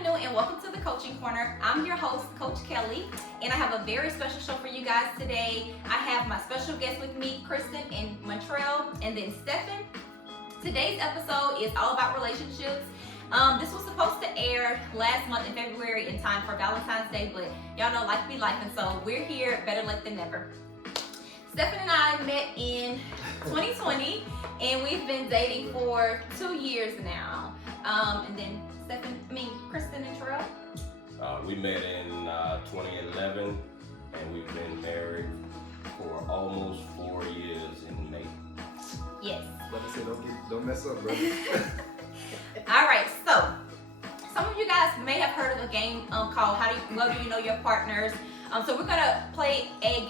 afternoon and welcome to the Coaching Corner. I'm your host, Coach Kelly, and I have a very special show for you guys today. I have my special guest with me, Kristen and Montreal, and then Stephen. Today's episode is all about relationships. This was supposed to air last month in February in time for Valentine's Day, but y'all know life be life, and so we're here, better late than never. Stephen and I met in 2020, and we've been dating for 2 years now. And then Kristen and Terrell? We met in 2011, and we've been married for almost 4 years in May. Yes. But I said, don't mess up, brother. All right, so some of you guys may have heard of a game called What Do You Know Your Partners? So we're gonna play that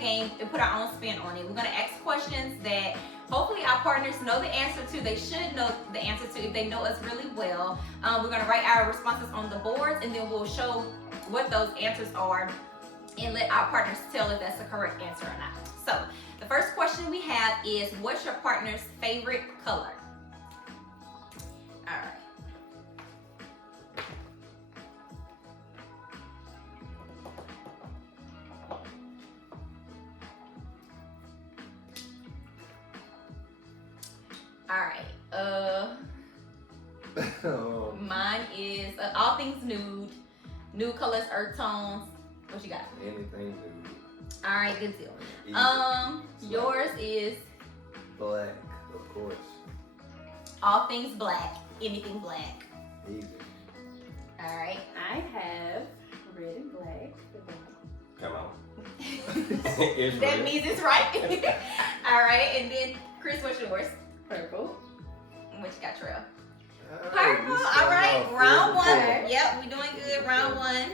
game and put our own spin on it. We're gonna ask questions that hopefully our partners know the answer to. They should know the answer to if they know us really well. We're gonna write our responses on the boards, and then we'll show what those answers are and let our partners tell if that's the correct answer or not. So the first question we have is, what's your partner's favorite color? All right. Mine is all things nude colors, earth tones. What you got? Anything new. All right, good deal. Easy. Yours is Black, of course. all things black, anything black. Easy. All right. I have red and black. Come on. It's That real. means it's right. All right, and then Chris, what's yours? Purple. What you got, Trail? Alright, Purple. we All starting right, off round one. favorite Yep, we're doing good. Round one.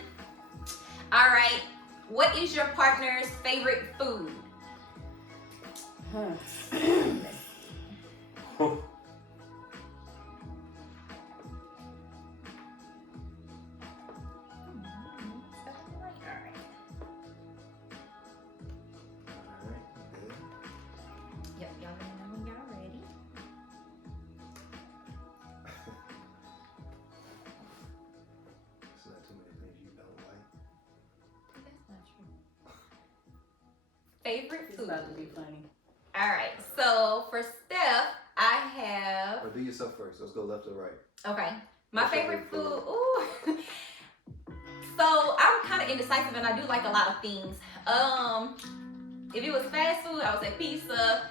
All right. What is your partner's favorite food? Alright, good. Yep, y'all let me know when y'all ready. There's not too many things you don't like. That's not true. Favorite It's food. about to be funny. All right. So for Steph, I have. Or do yourself first. Let's go left to right. Okay. My What's your favorite favorite food. Ooh. So I'm kind of indecisive, and I do like a lot of things. If it was fast food, I would say pizza.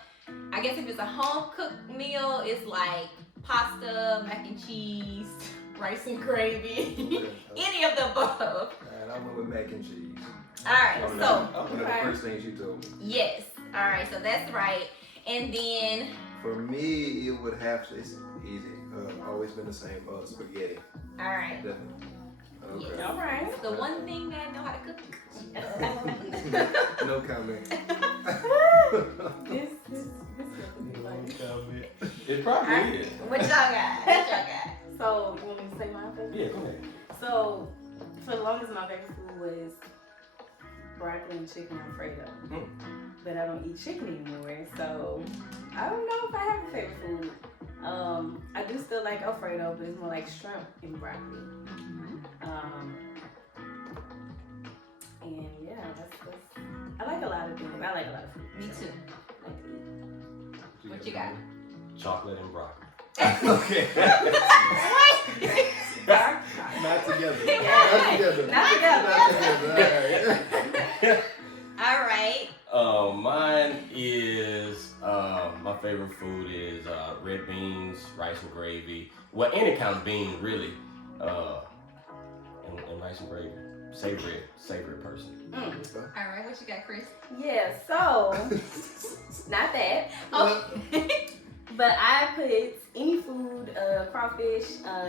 I guess if it's a home cooked meal, it's like pasta, mac and cheese, rice and gravy, any of the above. Alright, I went with mac and cheese. All right, so One of the Okay. first things you told me. yes. All right, so that's right. And then, For me, it would have to, it's easy. Always been the same. Spaghetti. all right, Definitely. Okay. Yes. All right. the one thing that I know how to cook. No comment. This is going to be funny. It probably is. What y'all got? What y'all got? So, you want me to say my favorite? Yeah, go ahead. So, for the longest, my favorite food was broccoli and chicken Alfredo. But I don't eat chicken anymore, so I don't know if I have a favorite food. I do still like Alfredo, but it's more like shrimp and broccoli. And yeah, that's I like a lot of things. I like a lot of food. Me so too. I like to eat. What you got? Chocolate and broccoli. Okay. Dark Not together. Yeah. Not together. Not together. Not together. All right. Mine is my favorite food is red beans, rice and gravy. Well, any kind of bean really, and rice and gravy. Savory person. All right. What you got, Chris? Yeah, so not that. Oh. But I put any food, crawfish,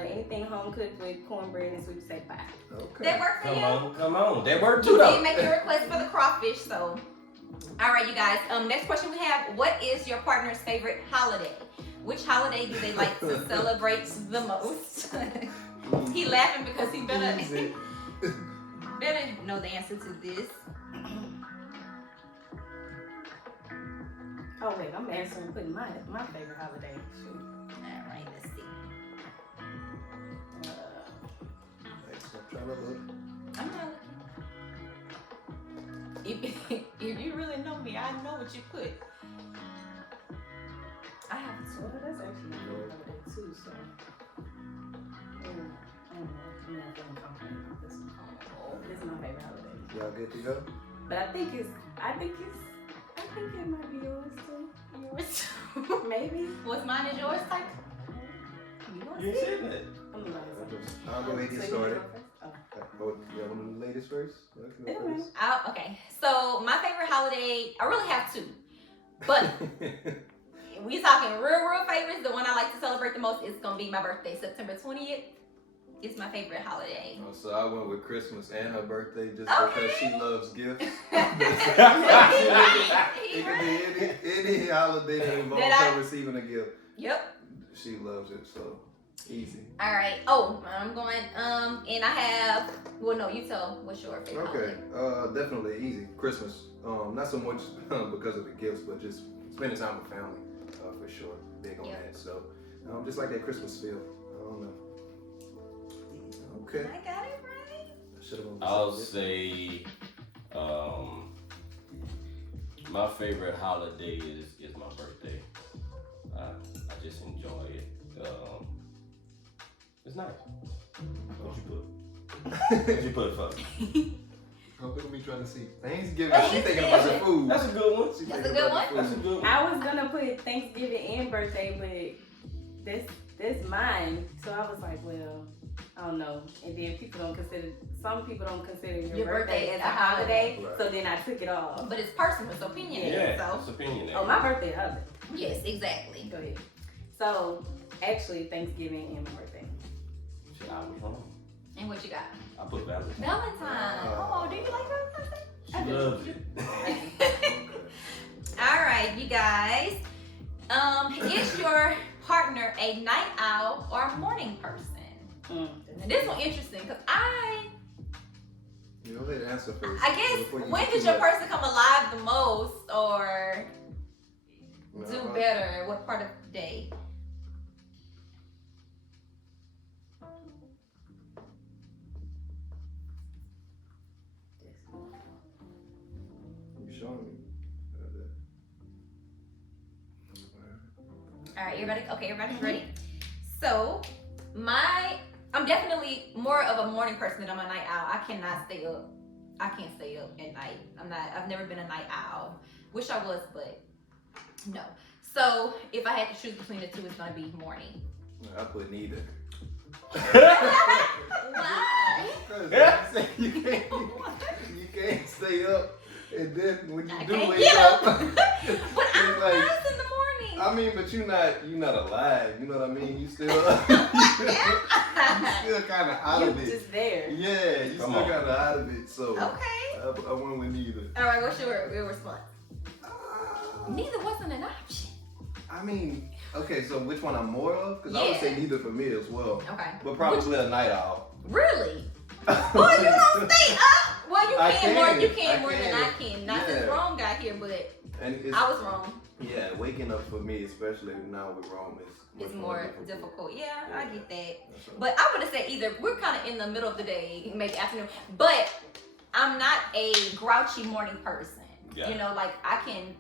anything home cooked with cornbread and sweet potato pie. Okay. That worked for you? Come on. That worked too You though. did make your request for the crawfish, so. All right, you guys. Next question we have: what is your partner's favorite holiday? Which holiday do they like to celebrate the most? He laughing because he better Easy. better know the answer to this. Oh wait, I'm answering putting my favorite holiday. Shoot. All right, let's see. a look. I'm not looking. If you really know me, I know what you put. I have Well, that's actually my favorite holiday too, so. I don't know. I'm not feeling confident about this one. This is my favorite holiday. Y'all good to go? But I think it might be yours too. yours. Maybe. What's mine is yours type? You gonna You ain't see? said that. I'm gonna I'll go ahead and get So you started. go first? Oh. Y'all want to do the ladies first? Y'all can go Yeah, first. Okay, so my favorite holiday, I really have two. But we talking real favorites. The one I like to celebrate the most is gonna be my birthday, September 20th. It's my favorite holiday. Oh, so I went with Christmas and her birthday just Okay. because she loves gifts. He It can be any holiday that involves That I- her receiving a gift. Yep. She loves it, so easy. All right. Oh, I'm going. And I have. Well, no, you tell. What's your favorite Okay, holiday? definitely easy. Christmas. Not so much because of the gifts, but just spending time with family, for sure. Big on Yep. that. So, just like that Christmas feel. I don't know. Okay. I got it right. Should have. I'll say, my favorite holiday is my birthday. I just enjoy it. It's nice. What you put for? Oh, look at me trying to see. Thanksgiving. She thinking about the food. That's a good one. She That's thinking a good about the That's a food. good one. I was gonna put Thanksgiving and birthday, but that's mine. So I was like, well, I don't know. And then some people don't consider your birthday as a holiday. Right. So then I took it off. But it's personal. It's opinionated. Yeah, So it's opinionated. Oh, my birthday holiday. yes, exactly. Go ahead. So actually, Thanksgiving and my birthday. Shit, I was wrong. And what you got? I put Valentine's. Valentine. Oh, do you like Valentine's Day? She I do. loves it. Okay. All right, you guys. Is your partner a night owl or a morning person? Now, this one interesting because You go ahead and answer first. I guess before you when get does too your much. person come alive the most or do No, better? What part of the day? You showing me. All right, you ready? Okay, everybody's ready. So, I'm definitely more of a morning person than I'm a night owl. I cannot stay up. I can't stay up at night. I've never been a night owl. Wish I was, but no. So, if I had to choose between the two, it's gonna be morning. I put neither. Why? Because you can't stay up, and then when you I do can't wake get up, up. But I'm it's like, first in the morning. I mean, but you're not alive. You know what I mean? You still you still kind of out of You it. just there. Yeah, you Come still on. kind of out of it. So Okay. I went with neither. All right, what's your response? Uh, Neither wasn't an option. I mean, okay, so which one I'm more of? Because I would Yeah. say neither for me as well. Okay. But probably a night owl. Really? Well, you don't stay up. Well, you I can more. can. You can I more than can. I can. Not this Yeah. wrong guy here, but And it's, I was wrong. yeah, waking up for me, especially now with Rome, is It's much more difficult. Yeah, I Yeah. get that. That's all. But I would have said either. We're kind of in the middle of the day, maybe afternoon. But I'm not a grouchy morning person. Yeah. You know, like I can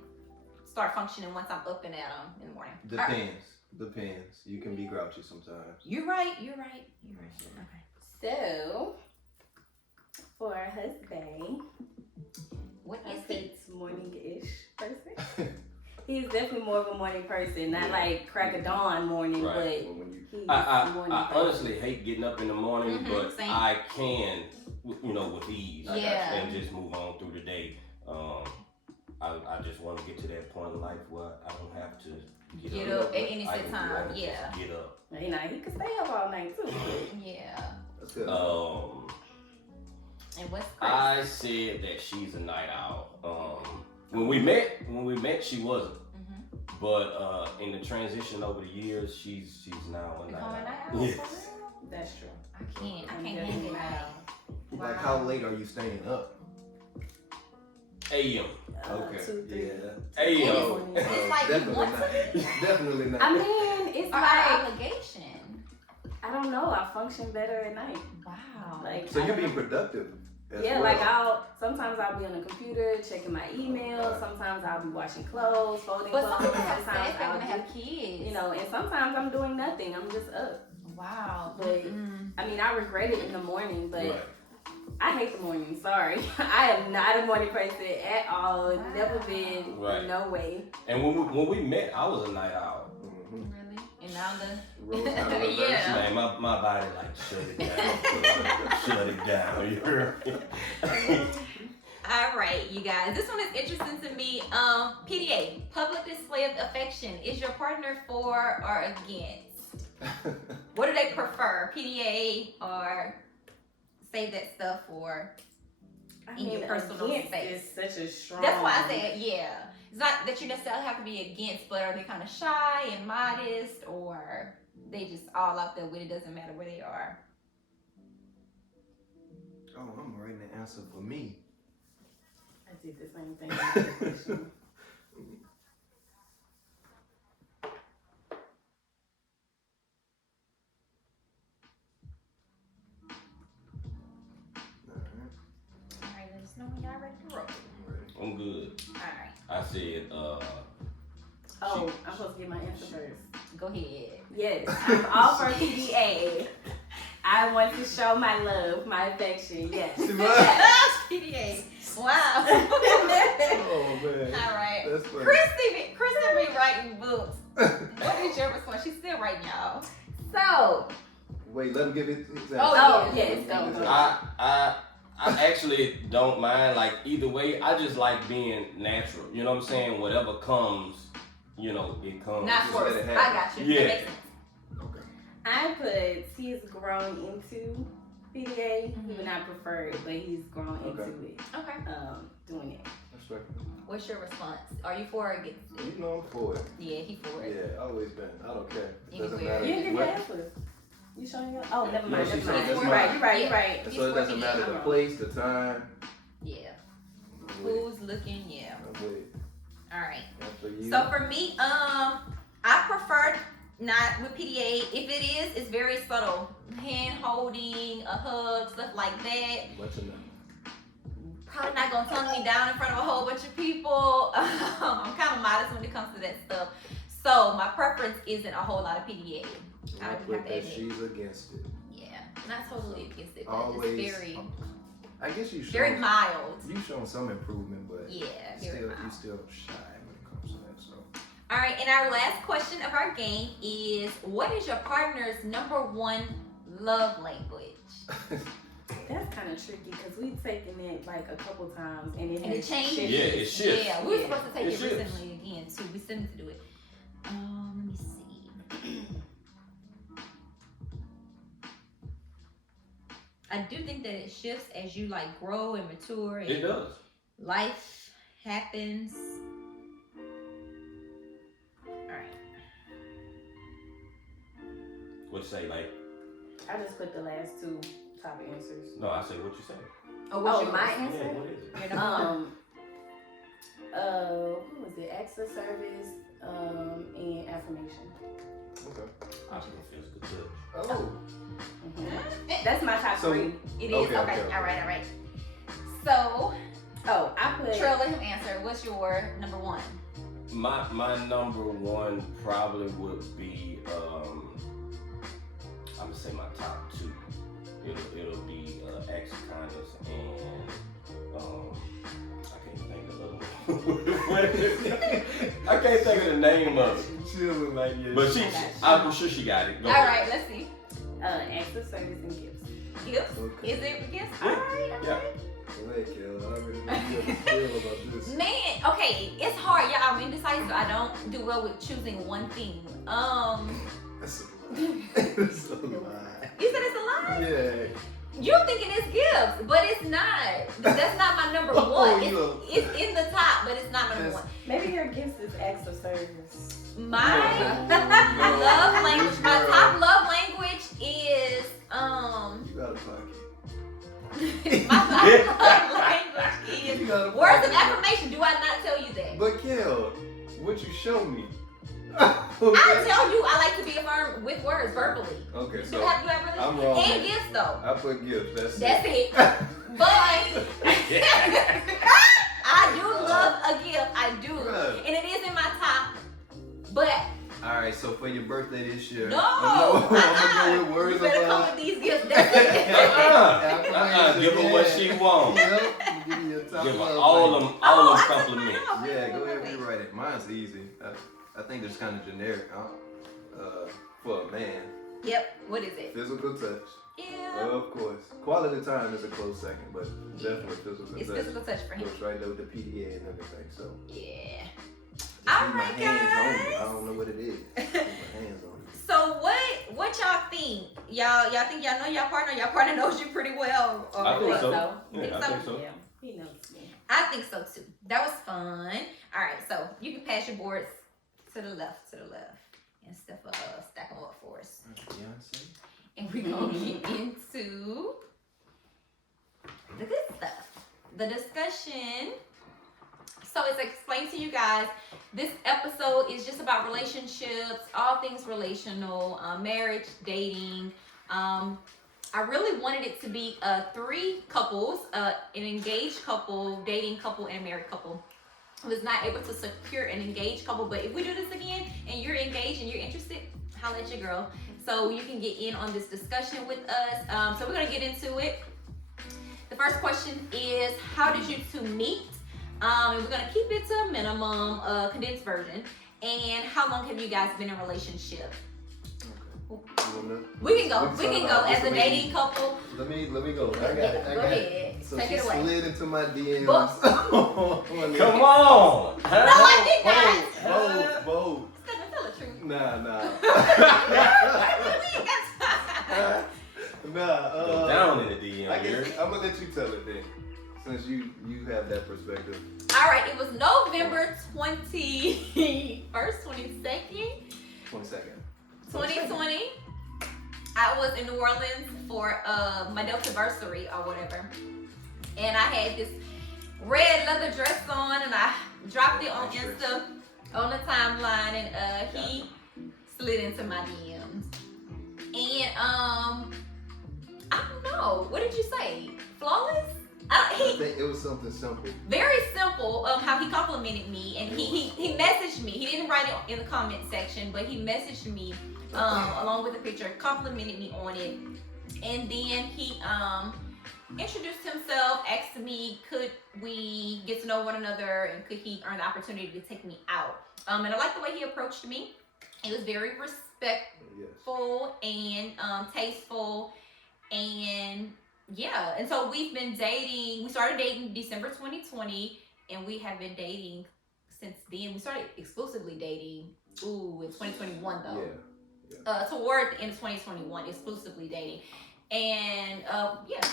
start functioning once I'm up and at 'em in the morning. All right. Depends. You can be grouchy sometimes. You're right. Okay. So, for our husband, What I is said he? it's morning-ish person. He's definitely more of a morning person, not like crack of dawn morning, Right. Well, when you but he's I morning I person. honestly hate getting up in the morning, Mhm, but same. I can, with ease. Yeah. And just move on through the day. I just want to get to that point in life where I don't have to Get up at any I set can time. just Yeah. Get up. You know, he could stay up all night too. Yeah. that's good. And what's Chris? I said that she's a night owl. When we met, she wasn't. Mhm. But in the transition over the years, she's now a night Become a owl. night owl? Yes. For real? That's true. I can't I'm hang definitely it night out. owl. Like, how late are you staying up? AM. Okay. 2, 3. Yeah. AM. It's like you definitely want not. to be. Definitely not. I mean, it's Or like our obligation. I don't know. I function better at night. Wow. Like, So you're being productive. Yeah, well. like sometimes I'll be on the computer checking my email. Sometimes I'll be washing clothes, folding But clothes. some people have Sometimes sex, they I'll want to have kids. you know, and sometimes I'm doing nothing. I'm just up. Wow. But I mean, I regret it in the morning, but Right. I hate the morning. Sorry, I am not a morning person at all. Wow. Never been. Right. No way. And when we met, I was a night owl. Mhm. Really? And now the Roles kind of reversed. Yeah. Man, my body like shut it down. Shut it down. You heard me? All right, you guys. This one is interesting to me. PDA, public display of affection. Is your partner for or against? What do they prefer? PDA or save that stuff for I in your mean, personal against space? is such a strong. That's why I said, yeah. It's not that you necessarily have to be against, but are they kind of shy and modest, or they just all out there with it? Doesn't matter where they are. Oh, I'm writing the answer for me. I did the same thing. With the question. All right, let us know when y'all ready to roll. I'm good. All right, I said, Oh, I'm supposed to get my answer first. go ahead. Yes, I'm all for PDA. I want to show my love, my affection. Yes. PDA. Wow. Oh man. All right. That's funny. Kristen be writing books. What is your response? She's still writing, y'all. So, Wait, let him give it. His answer. Oh, yeah. yes. Go. I actually don't mind like either way. I just like being natural. You know what I'm saying? Whatever comes, you know, it comes. not just forced. let it I happen. got you. Yeah. That makes sense. Okay. I put he's grown into PDA. Mhm. He would not prefer it, but he's grown into Okay. it. Okay. Doing it. That's right. What's your response? Are you for or against it? You know I'm for it. Yeah, he for it. Yeah, always been. I don't care. Doesn't Anywhere. matter. You didn't give what- your answer. You showing your? Oh, never No, mind. she Never said mind. that's You're mine. right. You're right. You're Yeah. right. And He's so it doesn't working matter it. the I'm place, the time. Yeah. I'm with it. Who's looking? Yeah. I'm with it. All right. And for you. So for me, I prefer not with PDA. If it is, it's very subtle. Hand holding, a hug, stuff like that. Much enough. Probably not gonna tongue me down in front of a whole bunch of people. I'm kind of modest when it comes to that stuff. So my preference isn't a whole lot of PDA. I I would put have to that admit. she's against it. Yeah, not totally against it, but Always. just very, I guess you very shown mild. you shown some improvement, but Yeah, very still mild. you still shy when it comes to that. So All right, and our last question of our game is: what is your partner's #1 love language? That's kind of tricky because we've taken it like a couple times and it And it has changes. shifted. Yeah, it shifts. Yeah, we were Yeah. supposed to take It it shifts. recently again too. We still need to do it. Let me see. I do think that it shifts as you like grow and mature and It does. life happens. Alright. What you say, like? I just put the last two top answers. No, I say what you say. Oh, what's Oh, yours? my Yeah, answer? what is it? Your #1. Who was it? Acts of service, and affirmation. okay. I feel physical touch. Oh. Mhm. That's my top So- three. It is? Okay, Okay, okay. alright. So, Oh, I put. Trill, let him answer. What's your #1? My #1 probably would be I'm gonna say my top 2. It'll be acts of kindness and I can't think of the other one. I can't think of the name of it. Chilling like yeah. But I'm sure she got it. Go ahead. Alright, let's see. Acts of service and gifts. Gifts? Okay. Is it gifts? Yeah. Alright, Yeah. Go ahead, Kel. I already know you have a feel about this. Man, okay, it's hard. Yeah, I'm indecisive. I don't do well with choosing one thing. That's a lie. That's a lie. You said it's a lie? Yeah. You're thinking it's gifts, but it's not. That's not my #1. Oh, you It's in the top, but it's not my Yes. #1. Maybe your gifts is acts of service. My No. love language, This my girl. top love language is You got a pocket. my top love language You is got a words of pocket. affirmation. Do I not tell you that? But Kel, what you show me? I tell you, I like to be affirmed with words, verbally. Okay, You so have really? I'm wrong. And gifts though. I put gifts. That's it. But I do love a gift. I do. Right. And it is in my top. But All right, so for your birthday this year, no, I'm gonna go with words you better of come with these gifts. That's it. Give her what she wants. Yep. Give me your top Give her love all language. them I took compliments. mine off. Yeah, go ahead Wait. and rewrite it. Mine's easy. I think it's kind of generic for a man. Yep. What is it? Physical touch. Yeah. Of course. Quality time is a close second, but definitely physical It's touch. physical touch for him. Goes right there with the PDA and everything. So Yeah. just All leave my right, hands on it. guys. I don't know what it is. Leave my hands on it. So what y'all think? Y'all think y'all know your partner? Your partner knows you pretty well. Or I think what? so. You Yeah, I think so. Yeah, he knows me. I think so too. That was fun. All right, so you can pass your boards to the left, and stack them up for us. Beyonce. And we're gonna get into the good stuff, the discussion. So as I explained to you guys, this episode is just about relationships, all things relational, marriage, dating. I really wanted it to be 3 couples, an engaged couple, dating couple, and a married couple. I was not able to secure an engaged couple, but if we do this again and you're engaged and you're interested, holla at your girl. So you can get in on this discussion with us. So we're gonna get into it. The first question is, how did you two meet? And we're gonna keep it to a minimum, condensed version. And how long have you guys been in a relationship? We can go as a dating couple. Let me go. I got it. Go ahead. So Take she it away. slid into my DMs. Come on. No, I did not. Whoa. Stephen, tell the truth. Nah. We ain't got time. Go down in the DM I here. guess I'm gonna let you tell it then, since you have that perspective. All right, it was November 21st, 22nd, 22nd. 2020. I was in New Orleans for my Deltaversary or whatever, and I had this red leather dress on, and I dropped it on Insta on the timeline, and he slid into my DMs, and I don't know, what did you say? Flawless? I think it was something simple. Very simple. How he complimented me, and he messaged me. He didn't write it in the comment section, but he messaged me along with a picture, complimented me on it, and then he introduced himself, asked me, could we get to know one another, and could he earn the opportunity to take me out? And I liked the way he approached me. It was very respectful and tasteful, and yeah, and so we've been dating. We started dating December 2020, and we have been dating since then. We started exclusively dating, in 2021 though. Yeah. Toward the end of 2021, exclusively dating. And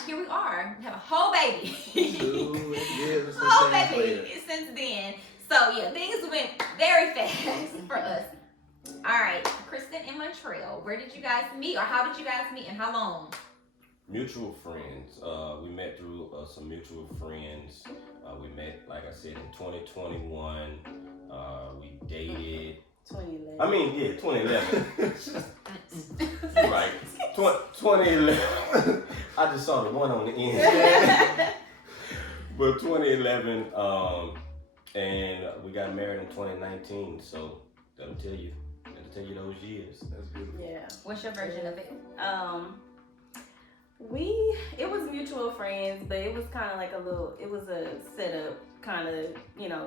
here we are. We have a whole baby. 2 years and Whole things baby later. since then. So yeah, things went very fast for us. All right, Kristen and Montreal, where did you guys meet, or how did you guys meet, and how long? Mutual friends. We met through some mutual friends. We met, like I said, in 2021. We dated. 2011. I mean, yeah, 2011. Right. 2011. I just saw the one on the end. But 2011, and we got married in 2019. So that'll tell you those years. That's beautiful. Yeah. What's your version of it? It was mutual friends, but it was kind of like it was a setup kind of,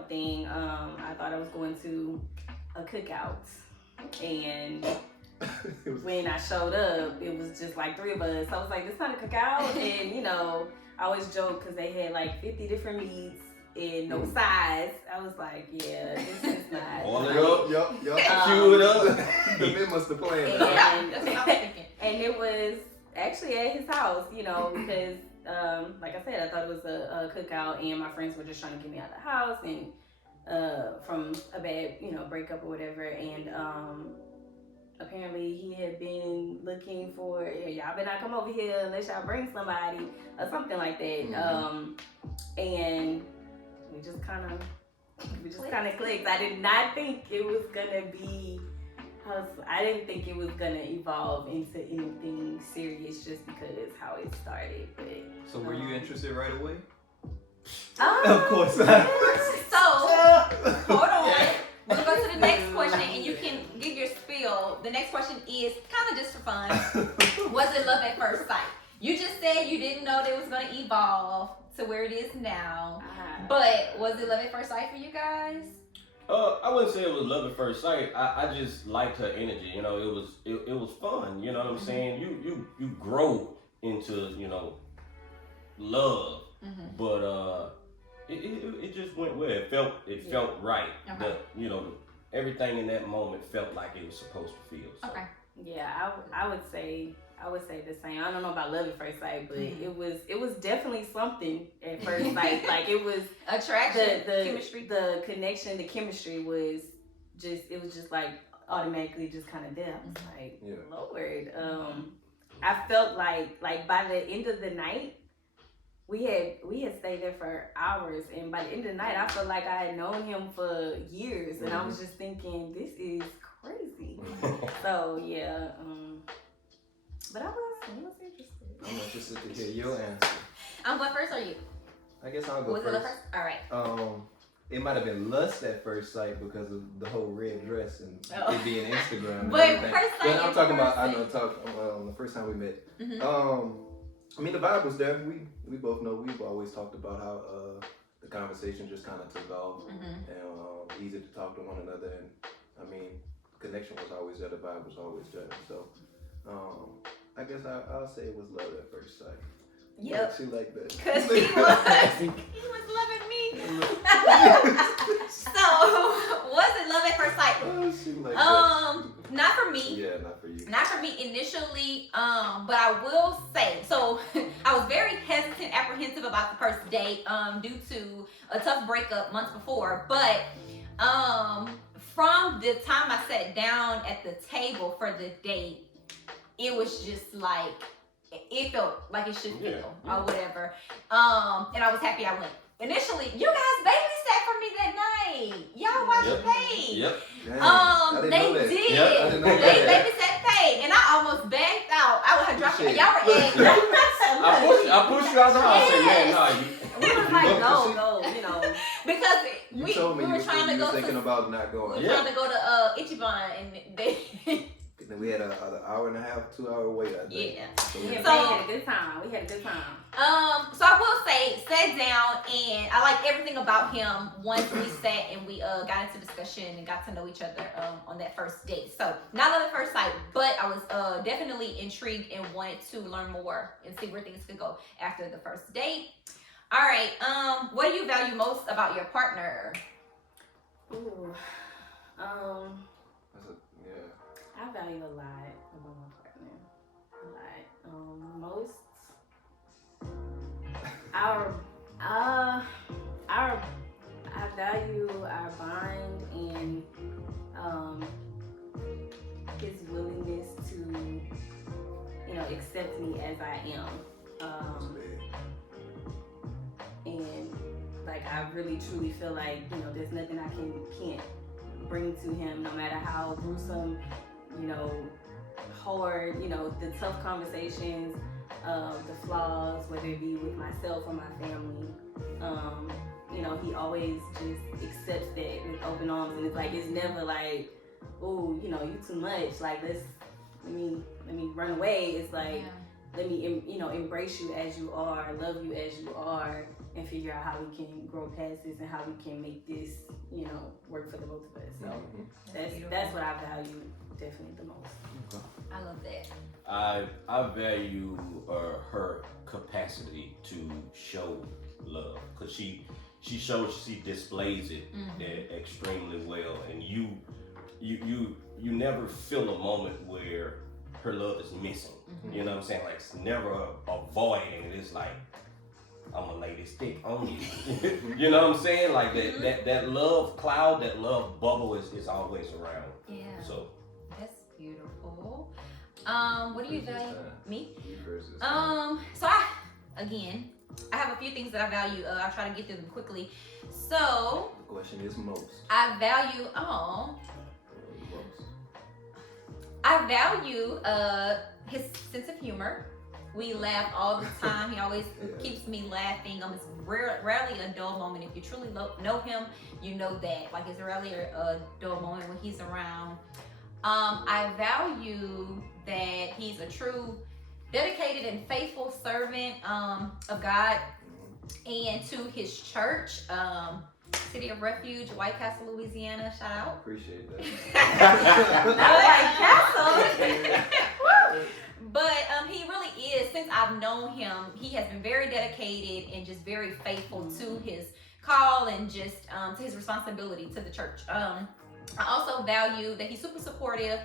thing. I thought I was going to a cookout, and when I showed up, it was just like 3 of us. I was like, this not a cookout, and I always joke because they had like 50 different meats and no size. I was like, yeah, this is not. Yup. Cue it up. The men must have planned Yeah, that. that's what I was thinking. And it was actually at his house, because like I said, I thought it was a cookout, and my friends were just trying to get me out of the house and from a bad, breakup or whatever. And apparently he had been looking for, y'all better not come over here unless y'all bring somebody or something like that. Mm-hmm. And we just kind of clicked. I did not think it was gonna be I didn't think it was gonna evolve into anything serious just because how it started. But So were you interested right away? Of course. So, hold on. We'll go to the next question and you can give your spiel. The next question is kind of just for fun. Was it love at first sight? You just said you didn't know that it was going to evolve to where it is now. But was it love at first sight for you guys? I wouldn't say it was love at first sight. I just liked her energy. You know, it was fun. You know what I'm saying? You grow into, you know, love. But it just went well. It felt right. Okay. Everything in that moment felt like it was supposed to feel. So. Okay. Yeah, I would say the same. I don't know about love at first sight, but it was definitely something at first sight. Like it was attraction, the chemistry, the connection, the chemistry was just like automatically just kind of there. I was like, Lord. I felt like by the end of the night, we had stayed there for hours, and by the end of the night, I felt like I had known him for years, and I was just thinking, this is crazy. So yeah, but I was interested. I'm interested to hear your answer. I'm going first, or you? I guess I'll go Was first. it love first? All right. It might have been lust at first sight because of the whole red dress and it being Instagram. And But everything. first sight. But I'm talking about the first time we met. I mean, the vibe was there. We both know we've always talked about how the conversation just kind of took off and easy to talk to one another. And I mean, connection was always there. The vibe was always there. So I guess I'll say it was love at first sight. Yep. She like that. Because he was loving me. So, was it love at first sight? Oh, she like that. Not for me. Yeah, not for you. Not for me initially, but I will say, so I was very hesitant, apprehensive about the first date, due to a tough breakup months before. But from the time I sat down at the table for the date, it was just like, it felt like it should feel or whatever. And I was happy I went. Initially, you guys babysat for me that night. Y'all watched Paige. Yep. They did. Yep, I didn't know They that. babysat Paige, and I almost backed out. I was dropping. Shit. Y'all were in. I pushed you out the house. I said, man, nah, you. We was like, no, you know. Because You told me we were trying to you go were thinking to. about not going. We were trying to go to Ichiban, and they. And then we had an hour and a half, 2 hour wait, I think. Yeah. So We we- had a good time. We had a good time. So I will say, sat down, and I liked everything about him once we sat and we got into discussion and got to know each other on that first date. So not love at first sight, but I was definitely intrigued and wanted to learn more and see where things could go after the first date. All right. What do you value most about your partner? Ooh. Yeah. I value a lot about my partner. A lot. Most I value our bond and his willingness to, accept me as I am. And like I really truly feel like, there's nothing I can't bring to him, no matter how gruesome, hard, the tough conversations, the flaws, whether it be with myself or my family. He always just accepts that with open arms, and it's never like, oh, you too much. Like let me run away. It's like let me embrace you as you are, love you as you are, and figure out how we can grow past this and how we can make this work for the both of us. So that's what I value definitely the most. I love that. I value her capacity to show love, because she displays it extremely well, and you never feel a moment where her love is missing. You know what I'm saying? Like, it's never a void, and it's like, I'm gonna lay this dick on you. You know what I'm saying? Like that love cloud, that love bubble is always around. Yeah. So That's beautiful. What do you value? Me? You versus So I have a few things that I value. I'll try to get through them quickly. So the question is most. I value Most. I value his sense of humor. We laugh all the time. He always keeps me laughing. It's rarely a dull moment. If you truly know him, you know that. Like, it's rarely a dull moment when he's around. I value that he's a true, dedicated, and faithful servant of God and to his church. City of Refuge, White Castle, Louisiana. Shout out. Appreciate that. White Castle. But he really is, since I've known him, he has been very dedicated and just very faithful to his call and just to his responsibility to the church. I also value that he's super supportive.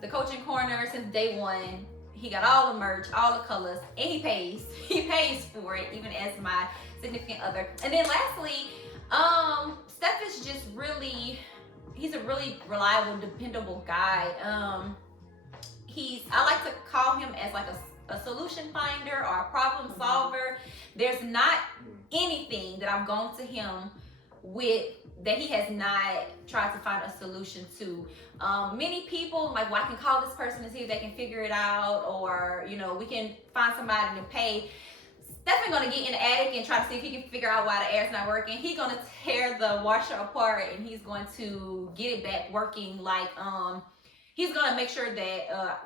The Coaching Corner, since day one, he got all the merch, all the colors, and he pays. He pays for it, even as my significant other. And then lastly, Steph is just really, he's a really reliable, dependable guy. I like to call him as like a solution finder or a problem solver. There's not anything that I've gone to him with that he has not tried to find a solution to. Many people, like, well, I can call this person and see if they can figure it out, or, you know, we can find somebody to pay. Definitely gonna get in the attic and try to see if he can figure out why the air's not working. He's gonna tear the washer apart and he's going to get it back working. Like, he's gonna make sure that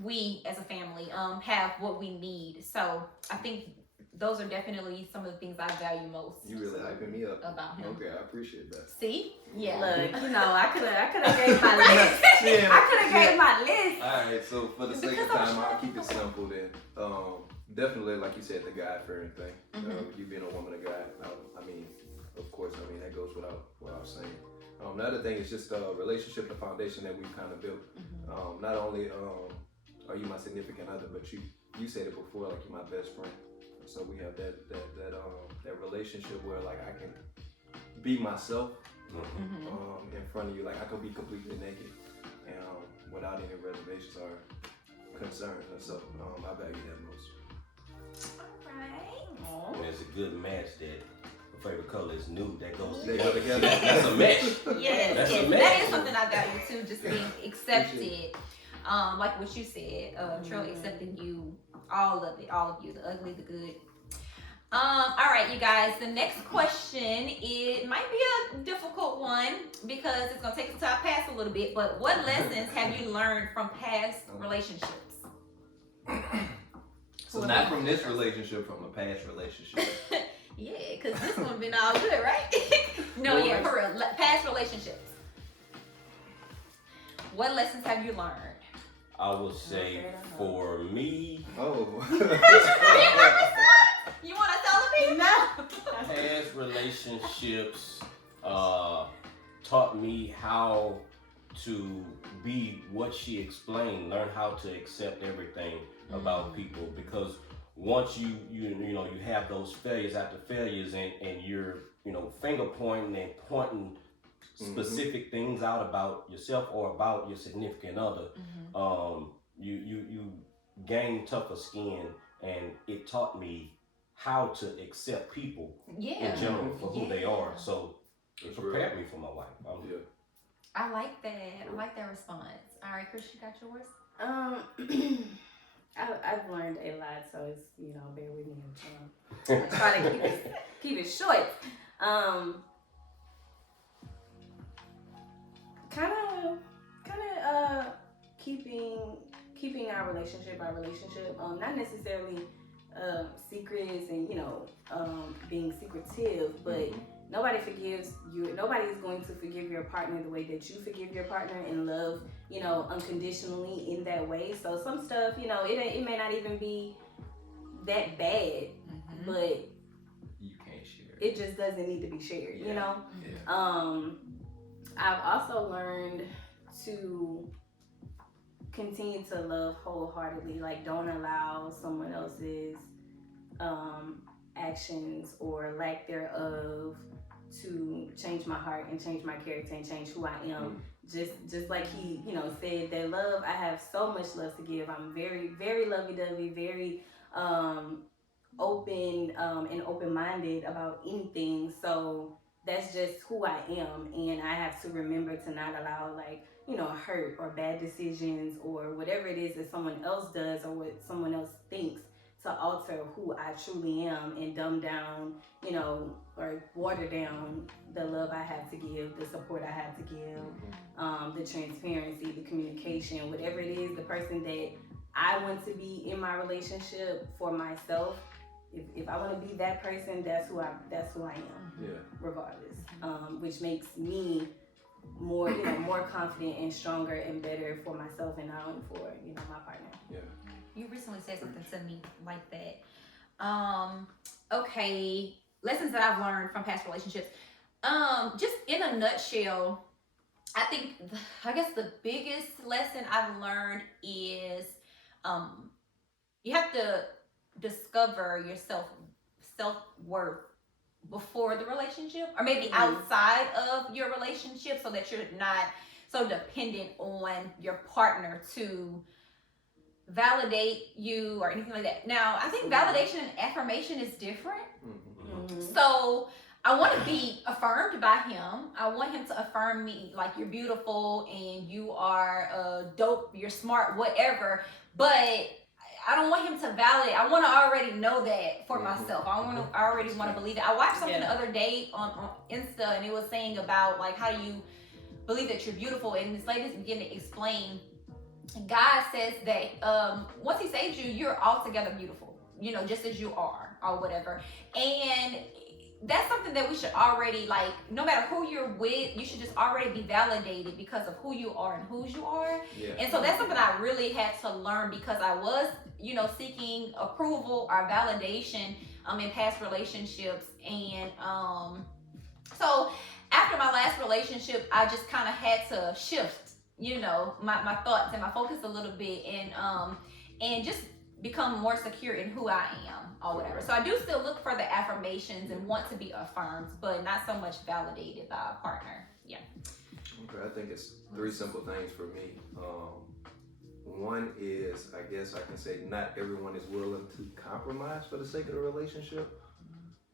we as a family have what we need. So I think those are definitely some of the things I value most. You really hyping me up about him. Okay, I appreciate that. See? Yeah. Look, you know, I could have gave my list. I could have gave my list. All right, so for the sake of time, I'll keep it simple then. Definitely, like you said, the God-fearing thing. You being a woman of God, I mean, of course, I mean, that goes without saying. The other thing is just a relationship, the foundation that we've kind of built. Not only are you my significant other, but you said it before, like, you're my best friend. So we have that relationship where, like, I can be myself in front of you. Like, I can be completely naked and without any reservations or concerns. And so I value that most. All right. And it's a good match that the favorite color is nude. That goes They go together. That's a match. Yes, That's yes. a match. That is something I value too, just being accepted. Like what you said, Trill accepting you, all of it, all of you, the ugly, the good. All right, you guys, the next question, it might be a difficult one because it's gonna take us to our past a little bit, but what lessons have you learned from past relationships? So not from this relationship, from a past relationship. Yeah, because this one been all good, right? No, yeah, for real, past relationships. What lessons have you learned? I would say for me, You want to tell me? No. past relationships taught me how to be what she explained, learn how to accept everything about people, because once you have those failures after failures and you're finger pointing and pointing specific things out about yourself or about your significant other, you gain tougher skin, and it taught me how to accept people in general for who they are. So it prepared me for my life. I like that. I like that response. All right, Chris, you got yours? I've learned a lot, so it's, bear with me. I'm trying to keep it short. Kind of keeping our relationship, not necessarily secrets and being secretive, but nobody forgives you. Nobody is going to forgive your partner the way that you forgive your partner and love, unconditionally in that way. So some stuff, it may not even be that bad, but you can't share. It just doesn't need to be shared, Yeah. I've also learned to continue to love wholeheartedly. Like, don't allow someone else's actions or lack thereof to change my heart and change my character and change who I am. Just like he, said, that love, I have so much love to give. I'm very, very lovey-dovey, very open and open-minded about anything. So that's just who I am, and I have to remember to not allow hurt or bad decisions or whatever it is that someone else does or what someone else thinks to alter who I truly am and dumb down, or water down the love I have to give, the support I have to give, the transparency, the communication, whatever it is, the person that I want to be in my relationship for myself. If I want to be that person, that's who I am, regardless. Which makes me more confident and stronger and better for myself and not only for my partner. Yeah. You recently said something to me like that. Okay, lessons that I've learned from past relationships. Just in a nutshell, I guess the biggest lesson I've learned is you have to discover your self-worth before the relationship, or maybe outside of your relationship, so that you're not so dependent on your partner to validate you or anything like that. Now, I think validation and affirmation is different. So I want to be affirmed by him. I want him to affirm me, like, you're beautiful and you are dope, you're smart, whatever. But I don't want him to validate. I want to already know that for myself. I already want to believe it. I watched something the other day on Insta, and it was saying about like how you believe that you're beautiful, and this lady's beginning to explain. God says that once he saves you, you're altogether beautiful, just as you are or whatever. And that's something that we should already, like, no matter who you're with, you should just already be validated because of who you are and whose you are. Yeah. And so that's something I really had to learn, because I was, seeking approval or validation in past relationships. And so after my last relationship, I just kind of had to shift, my thoughts and my focus a little bit, and just become more secure in who I am or whatever. So I do still look for the affirmations and want to be affirmed, but not so much validated by a partner. Yeah. Okay, I think it's 3 simple things for me. One is, I guess I can say, not everyone is willing to compromise for the sake of the relationship.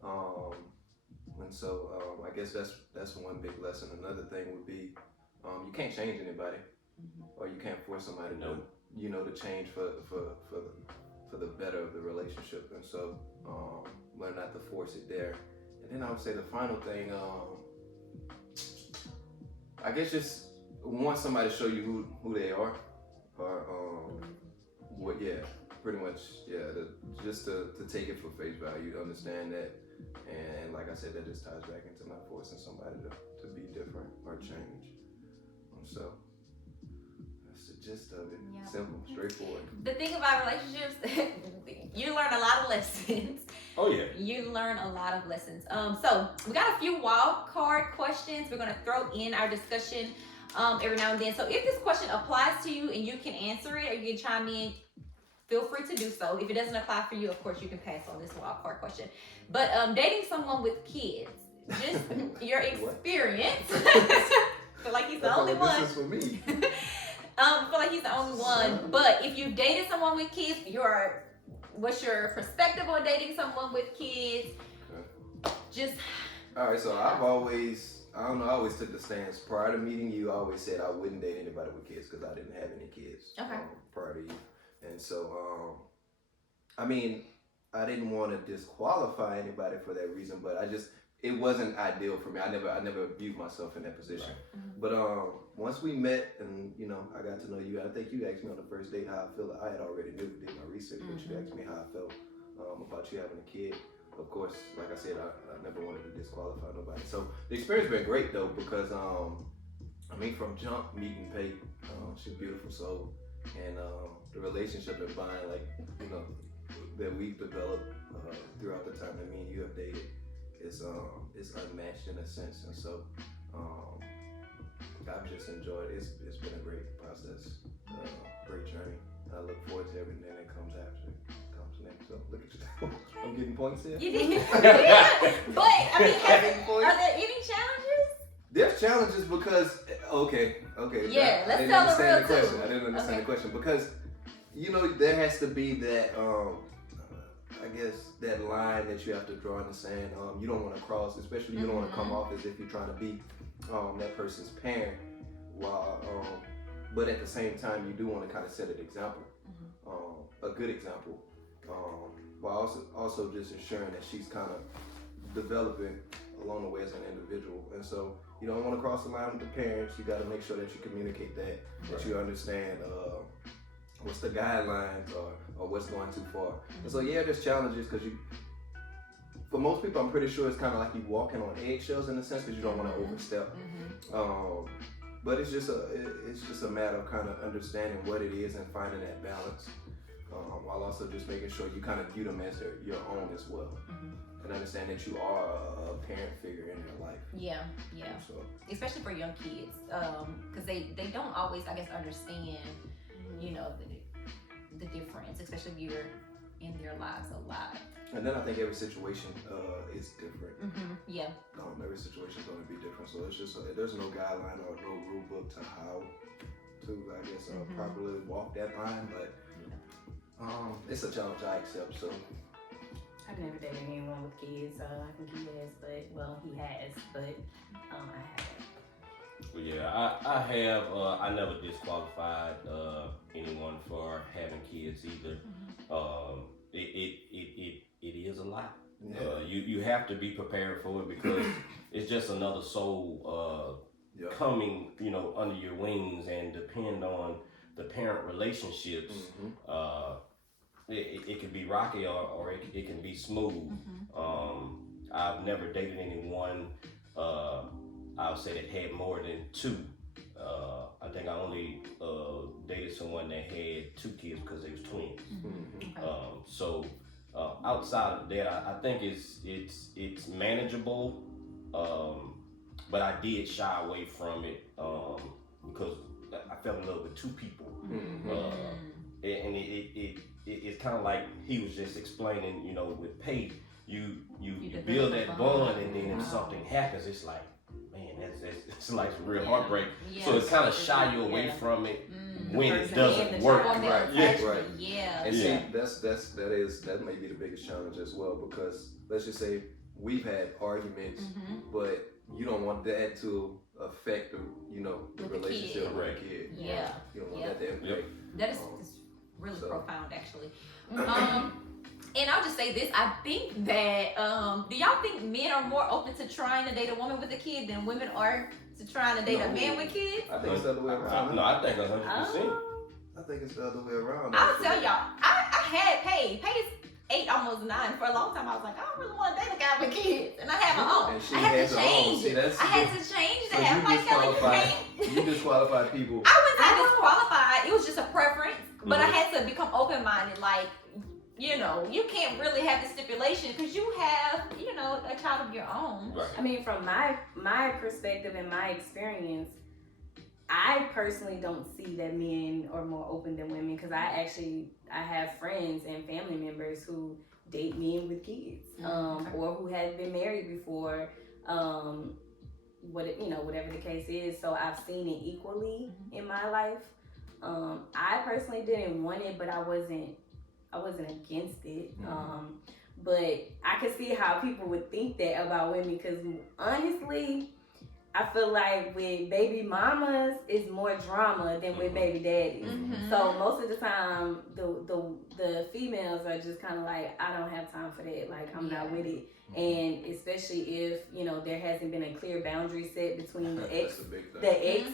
And so I guess that's one big lesson. Another thing would be, you can't change anybody, or you can't force somebody to change for the better of the relationship. And so learn not to force it there. And then I would say the final thing, I guess just want somebody to show you who they are, or pretty much, just to take it for face value, to understand that, and like I said, that just ties back into not forcing somebody to be different or change. So that's the gist of it. Yeah. Simple, straightforward. The thing about relationships, you learn a lot of lessons. Oh yeah. You learn a lot of lessons. So we got a few wild card questions we're gonna throw in our discussion every now and then. So if this question applies to you and you can answer it, or you can chime in, feel free to do so. If it doesn't apply for you, of course, you can pass on this wild card question. But dating someone with kids, just your experience. Feel like he's the only one. This is for me. Feel like he's the only one. But if you dated someone with kids, what's your perspective on dating someone with kids? Just. All right, so I always took the stance. Prior to meeting you, I always said I wouldn't date anybody with kids because I didn't have any kids prior to you. And so, I didn't want to disqualify anybody for that reason, but it wasn't ideal for me. I never viewed myself in that position. Right. But once we met and I got to know you, I think you asked me on the first date how I feel. I had already did my research, but you asked me how I felt about you having a kid. Of course, like I said, I never wanted to disqualify nobody. So the experience been great though, because from jump, meet and pay, she's a beautiful soul, and the relationship and bond that we've developed throughout the time that me and you have dated is unmatched in a sense. And so I've just enjoyed it. It's been a great process, great journey. I look forward to everything that comes after. Next. So look at you. I'm getting points here. You did. Yeah. But are there any challenges? There's challenges because okay. Yeah, let's tell the real truth. I didn't understand the question because there has to be that I guess that line that you have to draw in the sand. You don't want to cross, especially you don't want to come off as if you're trying to be that person's parent But at the same time, you do want to kind of set an example, a good example, while also just ensuring that she's kind of developing along the way as an individual. And so you don't want to cross the line with the parents. You got to make sure that you communicate that you understand what's the guidelines or what's going too far. And so yeah, there's challenges because for most people, I'm pretty sure it's kind of like you walking on eggshells in a sense because you don't want to overstep. But it's just a matter of kind of understanding what it is and finding that balance, while also just making sure you kind of view them as your own as well, and understand that you are a parent figure in their life. Yeah. So, especially for young kids, because they don't always, I guess, understand, you know, the difference, especially if you're in their lives a lot. and then I think every situation is different. Yeah. Every situation is going to be different. So it's just there's no guideline or no rule book to how to, I guess, properly walk that line. But it's a challenge I accept. So I've never dated anyone with kids. I think he has, he has, but I haven't. Well, yeah, I have. I never disqualified anyone for having kids either. It is a lot. yeah. You have to be prepared for it because it's just another soul coming, under your wings, and depend on the parent relationships. It can be rocky or it can be smooth. I've never dated anyone, I'll say, that had more than two. I think I only dated someone that had two kids because they was twins. So outside of that, I think it's manageable, but I did shy away from it because I fell in love with two people, and it's kind of like he was just explaining, with Pate, you build that bond, and then if something happens, it's like, man, it's like some real heartbreak. So it's kind of shy you away from it when it doesn't work. Right. Yeah. And see, that may be the biggest challenge as well, because let's just say we've had arguments, but you don't want that to affect the relationship with the kid. Yeah. You don't want that to impact. That is really profound, actually. And I'll just say this: I think that do y'all think men are more open to trying to date a woman with a kid than women are to trying to date a man with kids? I think it's the other way around. No, I think 100%. I think it's the other way around. I'll tell y'all, I had Paige 8, almost 9. For a long time, I was like, I don't really want to date a guy with kids, and I have my own. And she I had has to her own. change. See, that's I had to change So that. I'm like, Kelly, you can't. you disqualify people. I wouldn't say disqualified. It was just a preference, but I had to become open-minded. Like, you can't really have the stipulation because you have, a child of your own. Right. I mean, from my perspective and my experience, I personally don't see that men are more open than women, because I have friends and family members who date men with kids, or who have been married before, whatever the case is. So I've seen it equally in my life. I personally didn't want it, but I wasn't against it. But I could see how people would think that about women, because honestly, I feel like with baby mamas, it's more drama than with baby daddies. So most of the time, the females are just kind of like, I don't have time for that. Like, I'm not with it. And especially if there hasn't been a clear boundary set between the ex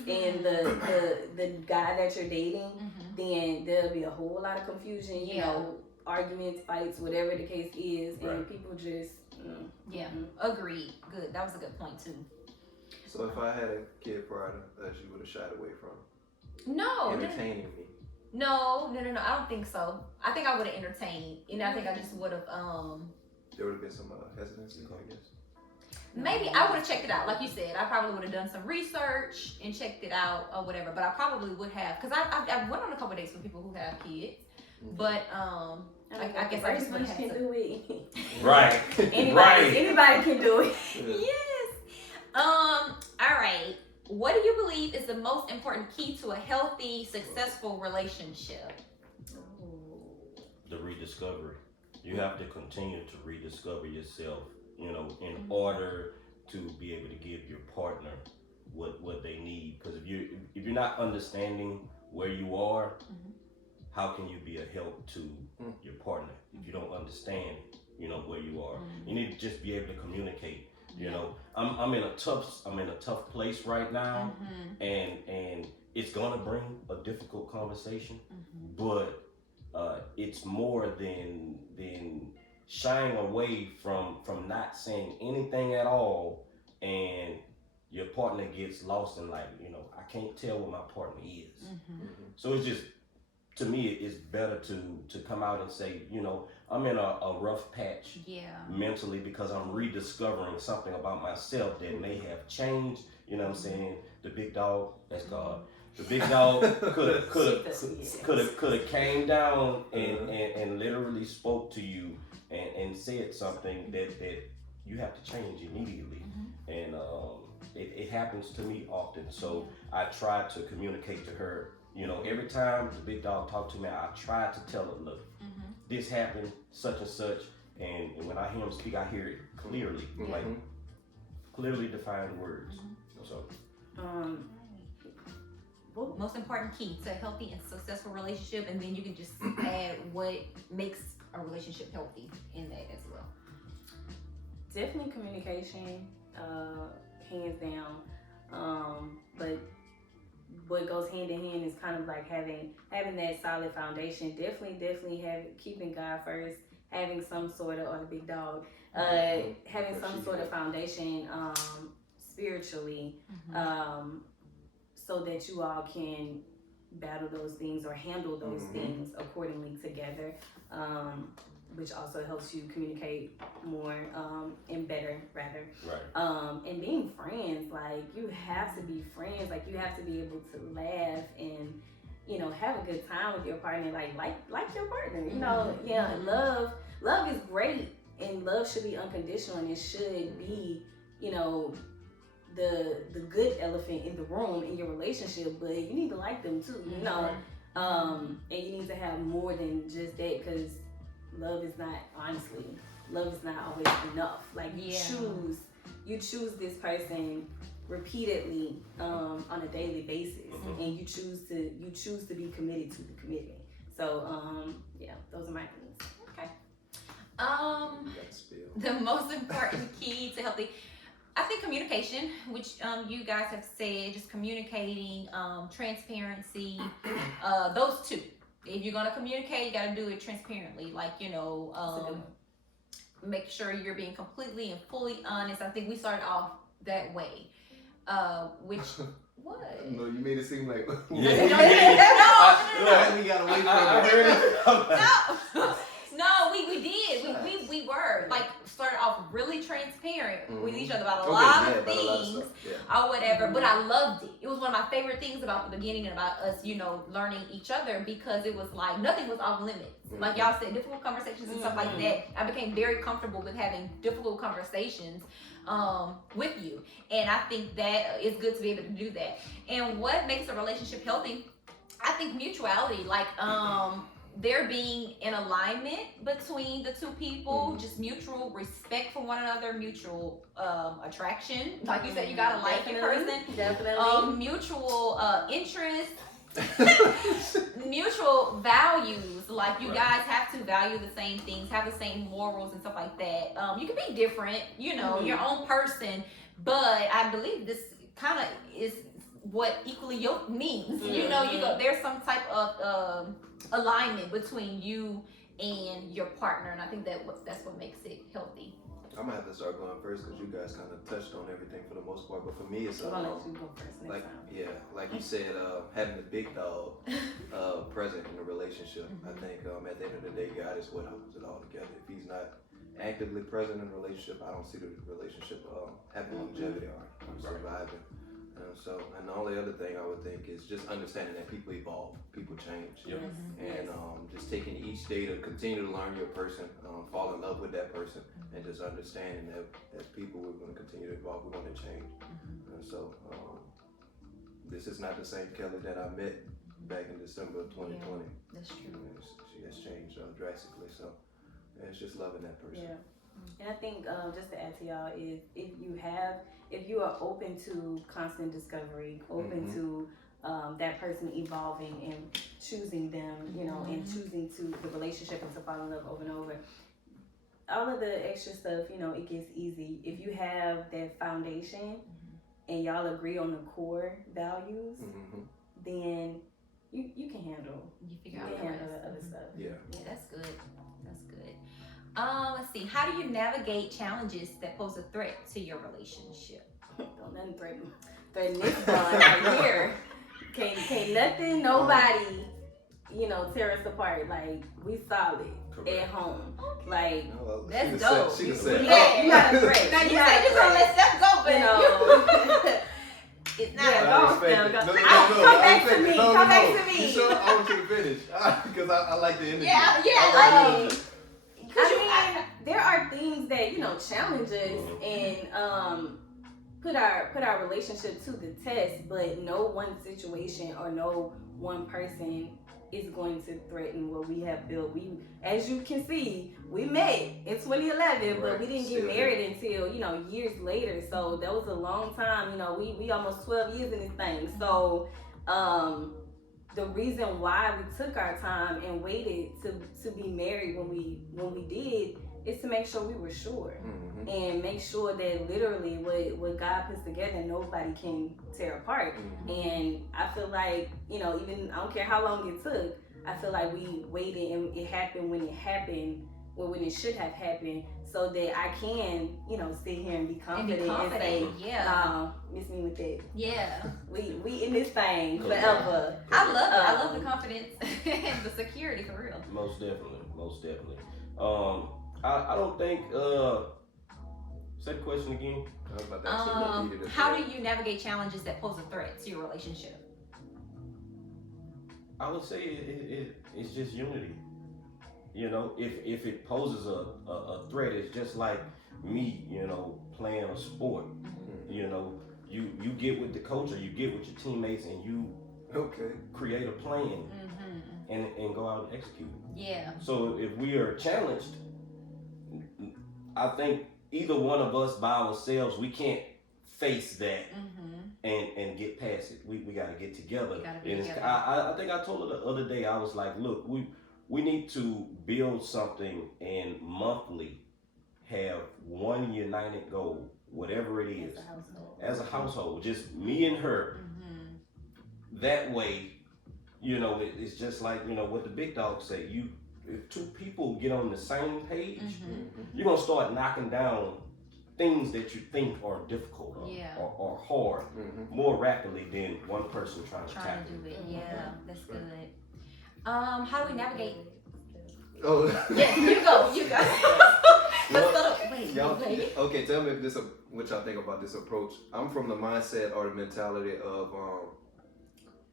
and the guy that you're dating, then there'll be a whole lot of confusion. Arguments, fights, whatever the case is, and people just Agreed. Good. That was a good point too. So if I had a kid prior to that, you would have shied away from No. entertaining me. No. I don't think so. I think I would have entertained. I think I just would have. There would have been some hesitancy, I guess. Maybe I would have checked it out, like you said. I probably would have done some research and checked it out or whatever. But I probably would have, because I went on a couple dates with people who have kids. But I guess I just would have can to. do it. Right. Anybody can do it. Yes. All right. What do you believe is the most important key to a healthy, successful relationship? The rediscovery. You have to continue to rediscover yourself, in order to be able to give your partner what they need. Because if you're not understanding where you are, how can you be a help to your partner if you don't understand, where you are? You need to just be able to communicate. You know, I'm in a tough place right now, and it's gonna bring a difficult conversation, but it's more than shying away from not saying anything at all, and your partner gets lost in like, I can't tell what my partner is. So it's just, to me, it's better to come out and say, I'm in a rough patch mentally, because I'm rediscovering something about myself that may have changed. You know what I'm saying? The big dog, that's God. The big dog could have came down and literally spoke to you and said something that you have to change immediately. And it happens to me often. So I try to communicate to her. Every time the big dog talk to me, I try to tell her, look, this happened, such and such, and when I hear him speak, I hear it clearly, like clearly defined words. So, most important key to a healthy and successful relationship, and then you can just add what makes a relationship healthy in that as well. Definitely communication, hands down. But what goes hand in hand is kind of like having that solid foundation. Definitely keeping God first, having some sort of, or the big dog, having some sort of foundation spiritually, so that you all can battle those things or handle those things accordingly together, which also helps you communicate more and better, rather. Right. And being friends, like, you have to be friends. Like, you have to be able to laugh and, have a good time with your partner. Like your partner. Love is great, and love should be unconditional, and it should be, the good elephant in the room in your relationship, but you need to like them too, and you need to have more than just that, because love is not always enough. Like, you choose this person repeatedly on a daily basis, and you choose to be committed to the commitment. So those are my things. Okay. The most important key to healthy, I think, communication, which you guys have said, just communicating, transparency, those two. If you're gonna communicate, you gotta do it transparently. Like, make sure you're being completely and fully honest. I think we started off that way. Which what? No, you made it seem like No. we gotta wait for it. No, we did. We were like started off really transparent with each other about a lot of things or whatever. But I loved it. It was one of my favorite things about the beginning and about us, learning each other, because it was like nothing was off limits. Like y'all said, difficult conversations and stuff like that. I became very comfortable with having difficult conversations with you, and I think that it's good to be able to do that. And what makes a relationship healthy? I think mutuality, like there being an alignment between the two people, just mutual respect for one another, mutual attraction. Like you said, you gotta like your person. Definitely. Mutual interest, mutual values. Like you guys have to value the same things, have the same morals and stuff like that. You can be different, your own person, but I believe this kind of is what equally yoked means. There's some type of alignment between you and your partner, and I think that's what makes it healthy. I'm gonna have to start going first, because you guys kind of touched on everything for the most part. But for me, it's I'll let you go first next time. like you said, having the big dog present in the relationship. I think at the end of the day, God is what holds it all together. If He's not actively present in the relationship, I don't see the relationship having longevity or surviving. And the only other thing I would think is just understanding that people evolve, people change, and just taking each day to continue to learn your person, fall in love with that person, and just understanding that as people, we're going to continue to evolve, we're going to change. And so this is not the same Kelly that I met back in December of 2020. That's true. She has changed drastically, so it's just loving that person. And I think just to add to y'all is if you are open to constant discovery, open to that person evolving and choosing them, and choosing to the relationship and to fall in love over and over. All of the extra stuff, it gets easy. If you have that foundation and y'all agree on the core values, then you can handle. You figure out the other stuff. Yeah. Yeah, that's good. That's good. Let's see. How do you navigate challenges that pose a threat to your relationship? Don't nothing threaten this bond right here. Can't nothing, nobody, tear us apart. Like, we solid. Correct. At home. Like, that's dope. She just said, yeah, you not a threat. Now you said just don't let stuff go, but it's not a I ghost respect now. it. No, Come back to me. No, Come back to me. You sure? I want you to finish because I like the energy. Yeah. I like the energy. There are things that challenge us and put our relationship to the test, but no one situation or no one person is going to threaten what we have built. We, as you can see, we met in 2011, but we didn't get married until years later. So that was a long time. We almost 12 years in this thing. So the reason why we took our time and waited to be married when we did is to make sure we were sure and make sure that literally what God puts together nobody can tear apart. And I feel like even I don't care how long it took, I feel like we waited and it happened when it happened, or when it should have happened, so that I can sit here and be confident and say, miss me with that. Yeah. We in this thing forever. I love it. I love the confidence and the security, for real. Most definitely. I don't think. Say the question again. How do you navigate challenges that pose a threat to your relationship? I would say it's just unity. If it poses a threat, it's just like me, playing a sport. You get with the coach or you get with your teammates and you create a plan and go out and execute it. Yeah. So if we are challenged, I think either one of us by ourselves, we can't face that and get past it. We got to get together. I think I told her the other day, I was like, look, we need to build something and monthly have one united goal, whatever it is, as a household, just me and her. That way, it's just like, what the big dogs say, if two people get on the same page, you're going to start knocking down things that you think are difficult or hard more rapidly than one person trying to tackle do it. Yeah, that's good. How do we navigate? Oh. Yeah, you go. Wait. Okay, tell me if what y'all think about this approach. I'm from the mindset or the mentality of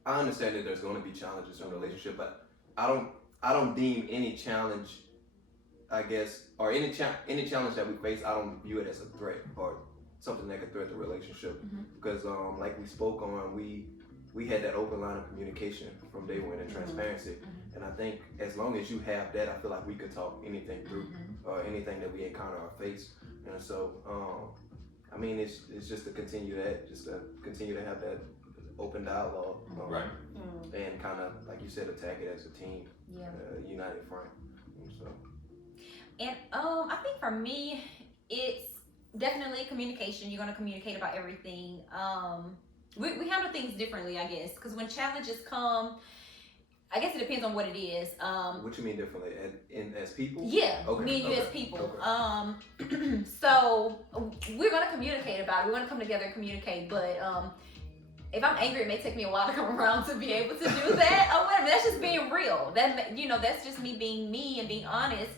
I understand that there's going to be challenges in a relationship, but I don't deem any challenge, I guess, or any challenge that we face, I don't view it as a threat or something that could threat the relationship. Because like we spoke on, we had that open line of communication from day one and transparency. And I think as long as you have that, I feel like we could talk anything through or anything that we encounter or face. And so, it's just to continue that, just to continue to have that open dialogue. Right. And kind of, like you said, attack it as a team, united front. And I think for me, it's definitely communication. You're going to communicate about everything. We handle things differently, I guess, because when challenges come, I guess it depends on what it is. What you mean differently? As people? Yeah, me and you as people. Okay. So we're going to communicate about it. We're going to come together and communicate, but if I'm angry, it may take me a while to come around to be able to do that or whatever. That's just being real. That's just me being me and being honest.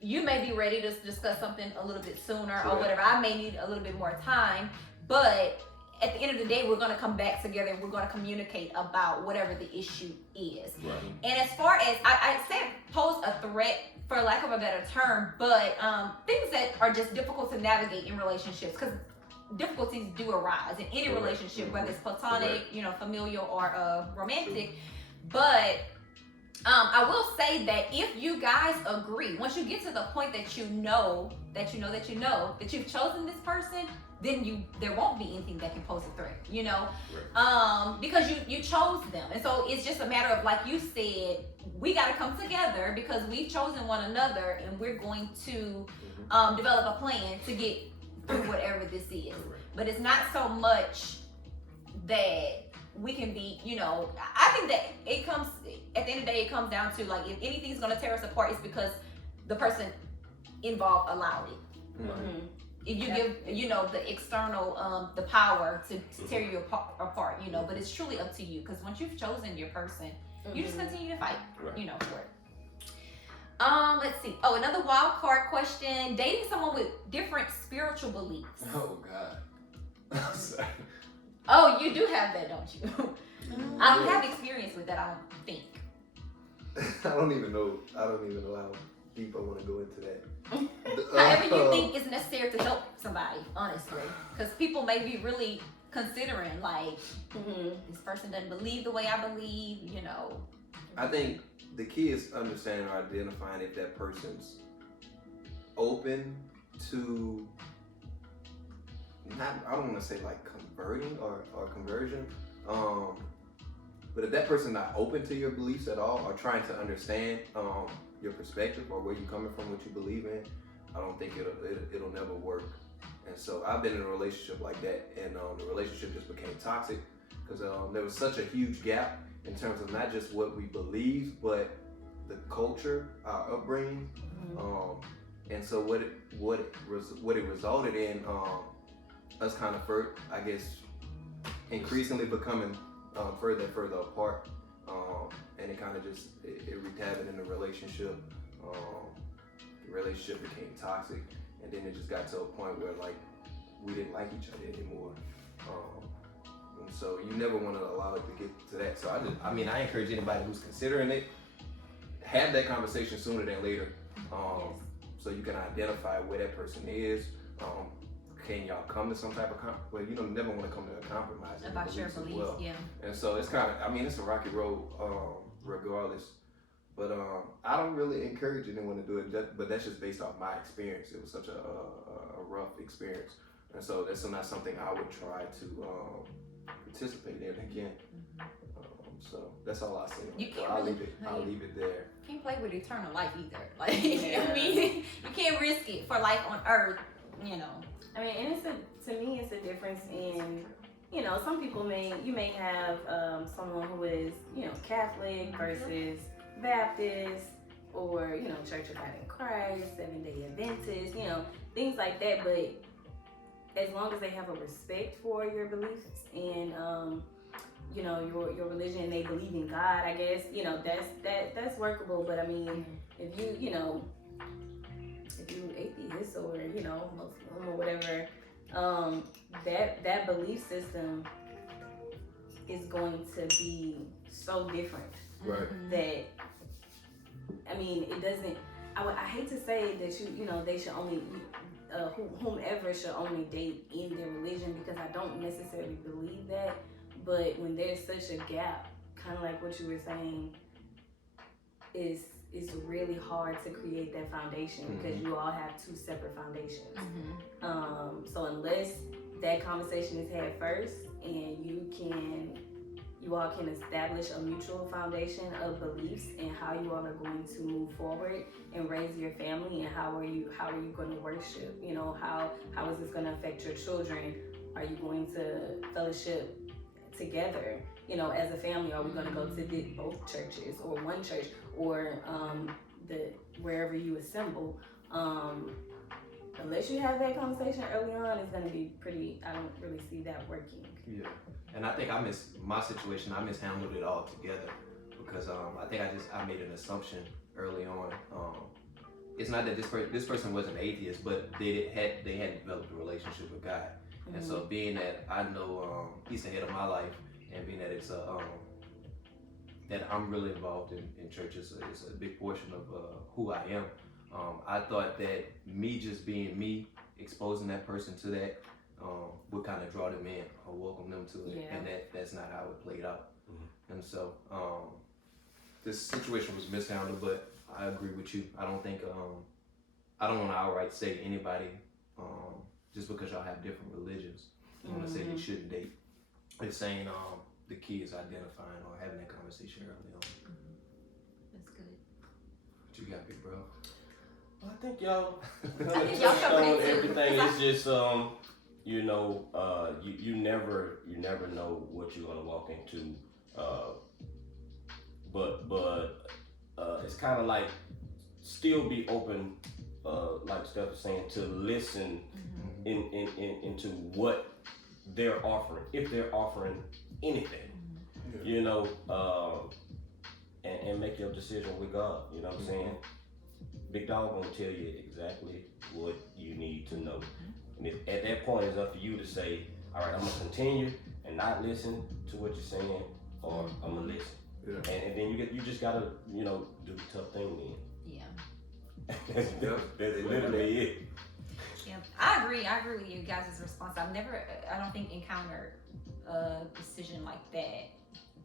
You may be ready to discuss something a little bit sooner or whatever. I may need a little bit more time, but at the end of the day, we're going to come back together and we're going to communicate about whatever the issue is. Right. And as far as I said, pose a threat for lack of a better term, but things that are just difficult to navigate in relationships, because difficulties do arise in any relationship, whether it's platonic, familial, or romantic. But I will say that if you guys agree, once you get to the point that you know that you've chosen this person, then there won't be anything that can pose a threat, Right. because you chose them. And so it's just a matter of, like you said, we got to come together because we've chosen one another, and we're going to develop a plan to get through whatever this is. Correct. But it's not so much that we can be, I think that it comes, at the end of the day, it comes down to, like, if anything's going to tear us apart, it's because the person involved allowed it. Mm-hmm. If you give, the external, the power to tear you apart, but it's truly up to you, because once you've chosen your person, you just continue to fight, Right. for it. Let's see. Oh, another wild card question. Dating someone with different spiritual beliefs. Oh God. I'm sorry. Oh, you do have that, don't you? I don't have experience with that, I don't think. I don't even know how deep I want to go into that. However you think is necessary to help somebody, honestly. Because people may be really considering, like, this person doesn't believe the way I believe, I think the key is understanding or identifying if that person's open to I don't want to say like converting or conversion, but if that person's not open to your beliefs at all or trying to understand your perspective or where you're coming from, what you believe in, I don't think it'll never work. And so I've been in a relationship like that, and the relationship just became toxic because there was such a huge gap in terms of not just what we believe, but the culture, our upbringing, and so what it resulted in, us kind of, I guess, increasingly becoming further and further apart, and it kind of just it wreaked havoc in the relationship. The relationship became toxic, and then it just got to a point where like we didn't like each other anymore. And so you never want to allow it to get to that. So I encourage anybody who's considering it, have that conversation sooner than later, so you can identify where that person is. Can y'all come to some type of you never want to come to a compromise about your beliefs, well. yeah. And so it's kind of, it's a rocky road, regardless. But I don't really encourage anyone to do it, but that's just based off my experience. It was such a rough experience, and so that's not something I would try to participate in again. So that's all I say. I'll leave it there. Can't play with eternal life either. Like, you can't risk it for life on earth, And to me, it's a difference in, some people you may have someone who is, Catholic versus Baptist, or, Church of God in Christ, 7-Day Adventist, things like that. But as long as they have a respect for your beliefs and, your religion, and they believe in God, I guess, that's workable. But if you atheist or, Muslim or whatever, that belief system is going to be so different. Right. That, it doesn't, I hate to say that they should only, whomever should only date in their religion, because I don't necessarily believe that. But when there's such a gap, kind of like what you were saying, it's really hard to create that foundation because you all have two separate foundations. So unless that conversation is had first and you all can establish a mutual foundation of beliefs and how you all are going to move forward and raise your family, and how are you going to worship? How is this going to affect your children? Are you going to fellowship together? As a family, are we going to go to both churches or one church or wherever you assemble? Unless you have that conversation early on, it's going to be I don't really see that working. Yeah, and I think I mishandled it all together because I think I made an assumption early on. It's not that this person was an atheist, but they had developed a relationship with God. And so being that I know He's the head of my life, and being that it's that I'm really involved in churches, it's a big portion of who I am. I thought that me just being me, exposing that person to that, would kind of draw them in or welcome them to it, and that's not how it played out. And so this situation was mishandled, but I agree with you. I don't think I don't want to outright say anybody just because y'all have different religions. I want to say they shouldn't date. It's saying the key is identifying or having that conversation early on. That's good. What you got, big bro? I think y'all think y'all touched covered on it too. everything. It's just you know, you never know what you're gonna walk into. But it's kind of like still be open, like Steph was saying, to listen into what they're offering, if they're offering anything, you know, and make your decision with God. You know what I'm saying? Big Dog gonna tell you exactly what you need to know. And at that point, it's up to you to say, all right, I'm gonna continue and not listen to what you're saying, or I'm gonna listen. Yeah. And then you just gotta, you know, do the tough thing then. Yeah. That's literally it. Yeah, I agree with you guys' response. I don't think encountered a decision like that,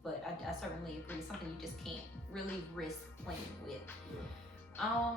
but I certainly agree. Something you just can't really risk playing with. Yeah.